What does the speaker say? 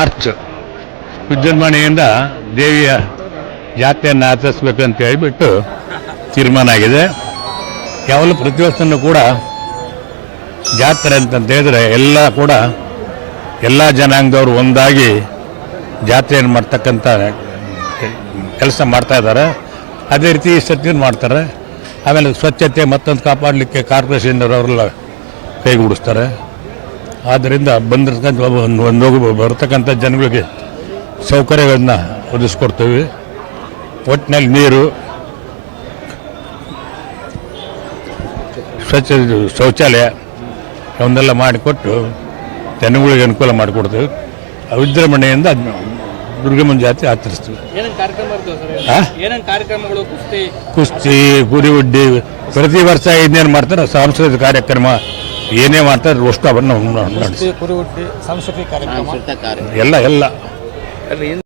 Arch ವಿಜೃಂಭಣೆಯಿಂದ ದೇವಿಯ ಜಾತ್ರೆಯನ್ನು ಆಚರಿಸಬೇಕಂತ ಹೇಳಿಬಿಟ್ಟು ತೀರ್ಮಾನ ಆಗಿದೆ. ಯಾವಾಗಲೂ ಪ್ರತಿ ವರ್ಷವೂ ಕೂಡ ಜಾತ್ರೆ ಅಂತಂತ ಹೇಳಿದ್ರೆ ಎಲ್ಲ ಜನಾಂಗದವರು ಒಂದಾಗಿ ಜಾತ್ರೆಯನ್ನು ಮಾಡ್ತಕ್ಕಂಥ ಕೆಲಸ ಮಾಡ್ತಾ ಇದ್ದಾರೆ. ಅದೇ ರೀತಿ ಈ ಸತ್ಯ ಮಾಡ್ತಾರೆ. ಆಮೇಲೆ ಸ್ವಚ್ಛತೆ ಮತ್ತೊಂದು ಕಾಪಾಡಲಿಕ್ಕೆ ಕಾರ್ಪೊರೇಷನ್ನವರೆಲ್ಲ ಕೈಗೂಡಿಸ್ತಾರೆ. ಆದ್ದರಿಂದ ಬರ್ತಕ್ಕಂಥ ಜನಗಳಿಗೆ ಸೌಕರ್ಯಗಳನ್ನು ಒದಗಿಸ್ಕೊಡ್ತೀವಿ. ಒಟ್ಟಿನಲ್ಲಿ ನೀರು, ಶೌಚಾಲಯ ಅವನ್ನೆಲ್ಲ ಮಾಡಿಕೊಟ್ಟು ಜನಗಳಿಗೆ ಅನುಕೂಲ ಮಾಡಿಕೊಡ್ತೀವಿ. ವಿಜೃಂಭಣೆಯಿಂದ ದುರ್ಗಮ್ಮನ ಜಾತ್ರೆ ಆಚರಿಸ್ತೀವಿ. ಕುಸ್ತಿ, ಗುರಿ ಉಡ್ಡಿ, ಪ್ರತಿ ವರ್ಷ ಇನ್ನೇನು ಮಾಡ್ತಾರೆ ಸಾಂಸ್ಕೃತಿಕ ಕಾರ್ಯಕ್ರಮ ಏನೇ ಮಾಡ್ತಾರೆ ಅಷ್ಟು ಅವನ್ನ ಸಾಂಸ್ಕೃತಿಕ ಕಾರ್ಯಕ್ರಮ ಎಲ್ಲ ಏನು